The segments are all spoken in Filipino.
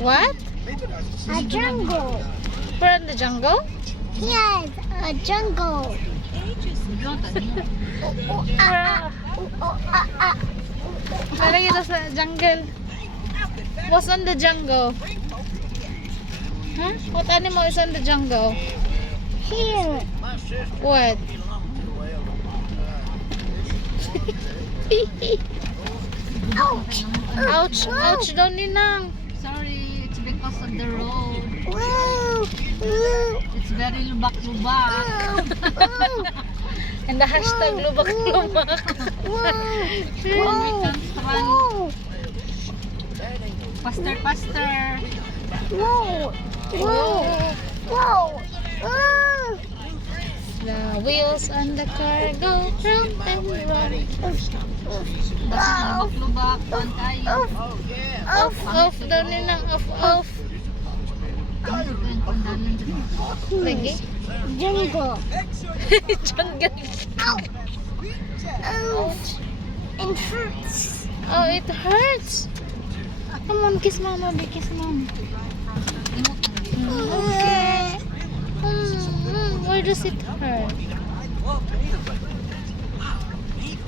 What? A jungle. We're in the jungle? Yes, a jungle. Meron kita sa jungle. What's on the jungle? Huh? What animal is on the jungle? Here. What? Ouch. Ouch! Ouch daw ninang. Sorry, it's because of the road. Woo. Woo. It's very lubak-lubak. Woo. And the hashtag lubak-lubak. Woo. Faster, faster. Whoa! Whoa! Whoa! Whoa! The wheels on the car go round and round. Basta lubak-lubak. Pan tayo. Off, off daw ninang. Off, off. Ano ito yung pandanan dyan? Lagi. Jungle. Jungle. Ouch! It hurts. Oh, it hurts. Come on, kiss mama, be kiss mom. Okay. Where does it hurt?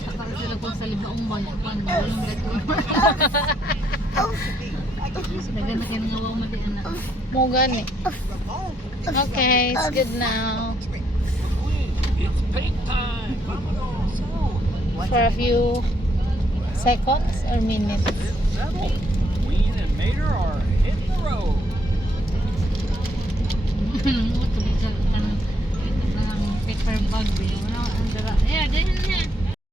Saka sila po sa libaong banyak. Walang gato. Dagan na kayo ngawaw mali anak. Mo gani. Okay, it's good now. For a few seconds or minutes. Queen and Mater are hitting the road. Paper bag. Yeah, dahil niya.